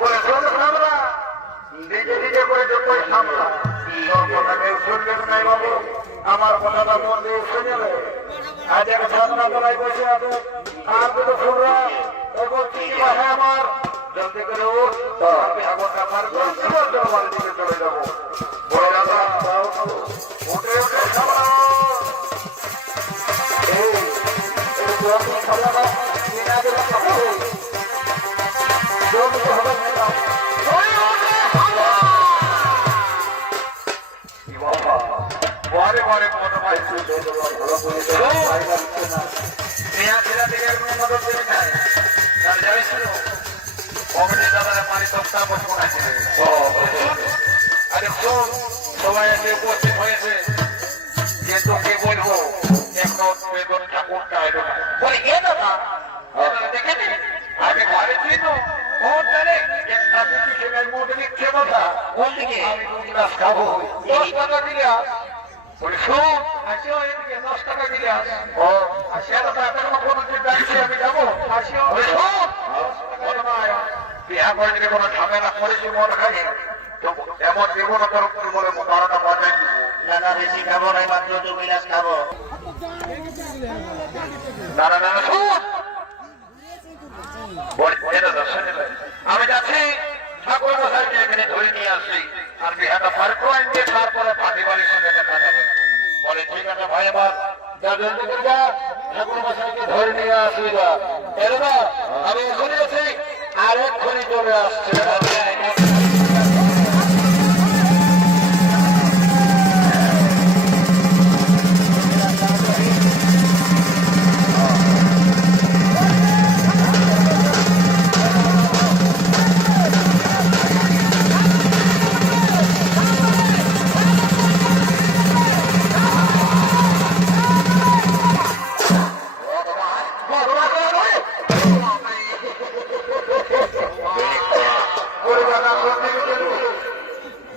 বলে শোন সামলা, নিজে নিজে করে যতই সামলা, তোর কথা কেউ শুনবে নাই বাবু, আমার কথাটা মন দিয়ে শুনে নেবে। আজ এক সামনা তলায় বসে আছে, আর দুটো শুনরা এবং চিঠি পাশে আমার, জলদি করে উঠ, আমি আগরটা পার করে বাড়ির দিকে চলে যাবো। বলে দাদা উঠে উঠে সামলা, বারে বারে মনে হয় মদত দেবে নাই তার জানিস অমনি দাদারা পানি সপ্তাহ বসবো না আরে শোন সবাই এসে উপস্থিত হয়েছে যে তোকে বলবো এখন বেদন ঠাকুরটা এলো না বলে কে দাদা দেখে নি আমি ঘরে ছিল তো বহুত জানে একটা দুটি ছেলের মধ্যে নিচ্ছে কথা বলদিকে আমি 2 গ্লাস খাবো 10 টাকা দিলে বলে শোন আসিও এদিকে 10 টাকা দিলে ও আসিয়া তো আপনার কোনো যে ডাকছে আমি যাবো আসিও বলে শোন বলো না বিয়া করে দিলে কোনো ঝামেলা করেছি মন খাই তো এমন জীবন তোর উপর বলে 12টা বাজাই দিব না না বেশি খাবো না মাত্র 2 গ্লাস খাবো না না না শোন আমি যাচ্ছি ঠাকুর মশাইকে এখানে ধরে নিয়ে আসছি আর বিহাটা পার করে দিয়ে তারপরে ফাঁকি বাড়ির সঙ্গে দেখা যাবে বলে ঠিক আছে ভাই আমার যা জলদি করে যা ঠাকুর মশাইকে ধরে নিয়ে আসবি এরবা আমি এখনই আছি আর এক্ষুনি চলে আসছে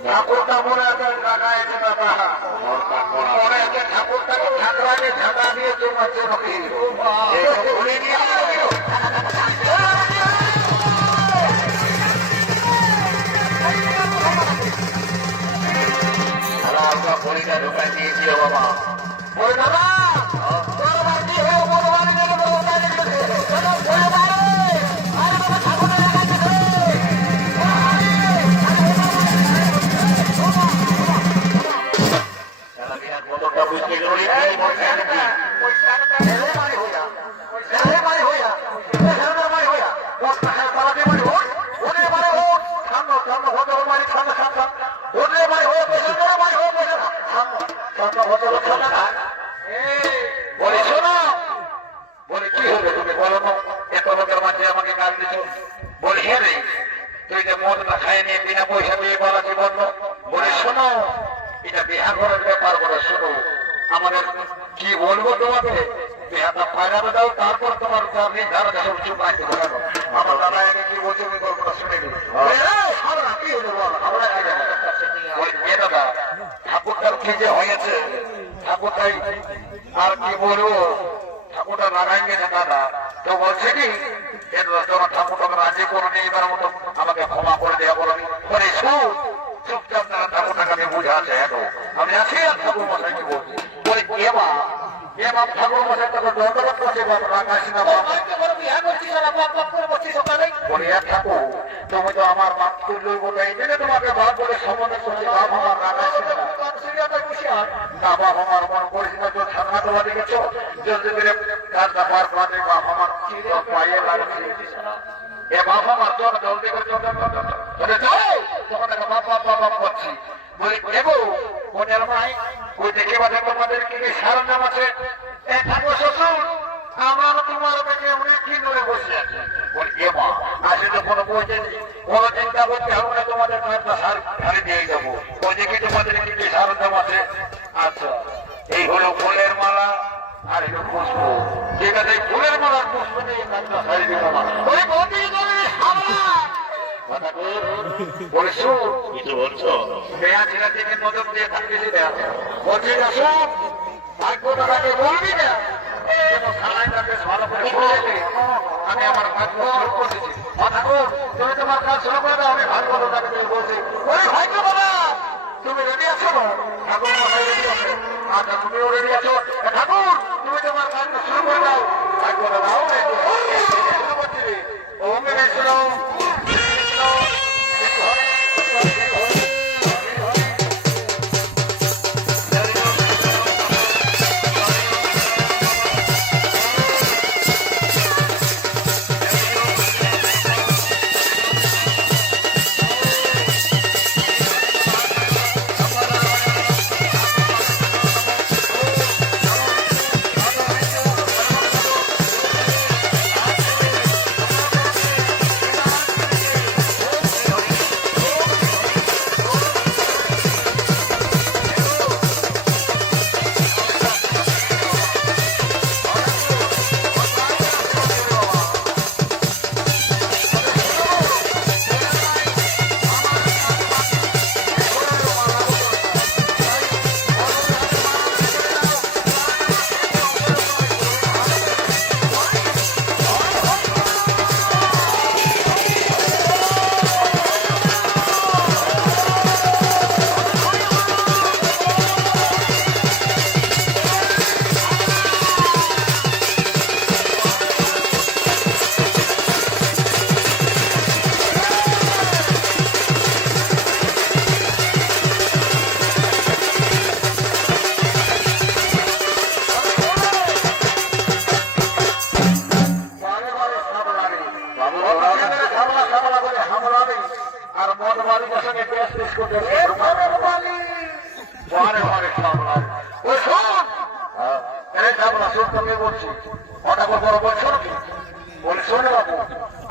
ঠাকুরটা মনে আছে টাকা এনে বাবা মনে আছে ঠাকুরটাকে ঠাকুরাকে ঝাঁটা দিয়ে জমাচ্ছে নাকি ঘুরে নিয়ে আমরা বড়িটা ঢোকাই দিয়েছি বাবা বলে দাদা তুই যে মদটা খাই নিয়ে বিনা পয়সা দিয়ে বলা জীবন বলে শোনো এটা বিহা করার ব্যাপার বলে শোনো আমাদের কি বলবো তোমাকে বিহাটা ফাইনালে দাও তারপর তোমার ধারা সব চুপ রাখতে হবে আমার দাদা এনে কি বলছে ওই গল্পটা শুনে দিল কি হলো আমরা কি জানি দাদা ঠাকুরটার কি যে হয়েছে ঠাকুরটাই আর কি বলবো ঠাকুরটা লাগাই গেছে দাদা তো বলছে কি তোমার ঠাকুরটাকে রাজি করে নিয়ে এবার মতো আমাকে ক্ষমা করে দেওয়া বলো বলে চুপচাপ তারা ঠাকুরটাকে আমি বুঝাচ্ছে এত আমি আছি আর ঠাকুর মশাইকে বলছি বলে কে বাপ ঠাকুর মশাই তোকে দণ্ডবোধ করছে বাপ রাখাসি না বাপ বলি এক ঠাকুর তুমি তো আমার বাপ তুল্য বলে এই জন্য তোমাকে বাপ বলে সম্বোধন করছি বাপ আমার রাখাসি না বাপ আমার মন করিস না তো ঠান্ডা তোমার দেখেছো জলদি করে কাজটা পার করে বাপ আমার পাইয়ে লাগছে এ বাপ আমার তোর জলদি করে তখন বাপ বাপ বাপ করছি বলি দেবো কোনের মাই ওই দেখে বাদে তোমাদের কি সারঞ্জাম আছে এ ঠাকুর শ্বশুর আমার তোমার পেটে অনেক কি ধরে বসে আছে বলি এ মা আসে তো কোনো বইতে কোনো চিন্তা করতে হবে না তোমাদের কাজটা সারি দিয়ে যাবো ওই দেখে তোমাদের কি সারঞ্জাম আছে আচ্ছা এই হলো ফুলের মালা আর হলো পুষ্প ঠিক আছে ফুলের মালার পুষ্প নিয়ে কাজটা সারি দিব না ওই বৌদি বলছো কিছু বলছো মেয়া ছেলে থেকে মদত দিয়ে থাকতেছি বলছি আসুন ভাগ্যটাকে বলবি না ভালো করে আমি আমার ভাগ্য শুরু করেছি ঠাকুর তুমি তোমার কাজ শুরু করে দাও আমি ভাগ্য দাদাকে তুমি বলছি ওই ভাগ্য দাদা তুমি রেডি আছো ঠাকুর মশাই রেডি আছে আচ্ছা তুমিও রেডি আছো ঠাকুর তুমি তোমার কাজ শুরু করে দাও ভাগ্য দাদাও শুরু করছি ওম বিষ্ণু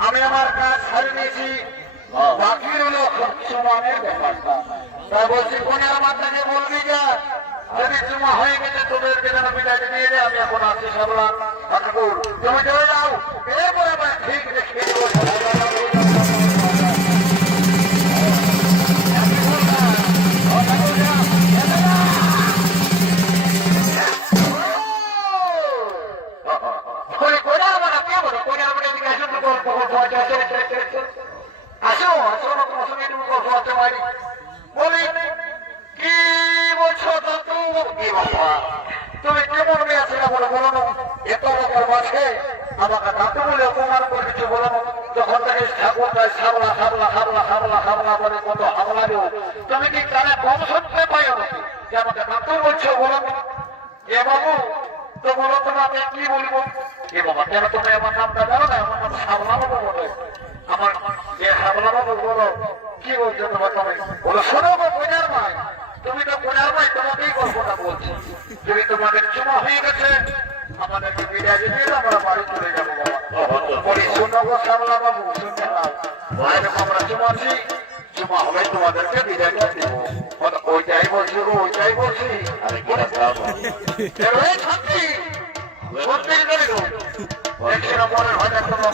আমি আমার কাজ ছাড়ে নিয়েছি বাকি রইল সমানের ব্যাপারটা তাই বলছি কোনের মাথাকে বলবি যা যদি জমা হয়ে গেছে তোদেরকে যেন বিদায় নিয়ে যায় আমি এখন আছি সাবলা ঠাকুর তুমি চলে যাও এরপরে আমরা ঠিক রেখে দেবো তুমি কেমন মেয়ে ছিল বলে বলো না এত লোকের মাঝে আমাকে দাঁতু বলে অপমান করে কিছু বলো না যখন থেকে ঠাকুর তাই সাবলা সাবলা সাবলা সাবলা সাবলা বলে কত হামলা দেব তুমি কি কানে কম শুনতে পাই যে আমাকে দাঁতু বলছো বলো এ বাবু তো বলো তোমাকে কি বলবো এ বাবা কেন তুমি আমার নামটা জানো না আমার নাম সাবলা বাবু বলে আমার যে হামলা বাবু বলো কি বলছো তোমার তুমি বলো শোনো গো কোনার ভাই তুমি তো কোনার ভাই তোমাকেই গল্পটা বলছি যদি তোমাদের চুমা হয়ে গেছে আমাদেরকে বিদায় দিয়ে আমরা বাড়ি চলে যাবো বাবা বলি শোনো গো সাবলা বাবু শুনতে নাও এরকম আমরা চুমাছি চুমা হলে তোমাদেরকে বিদায় দিয়ে দেবো ওইটাই বলছি গো ওইটাই বলছি সত্যি সত্যি দেখছি না মনে হয় না কোনো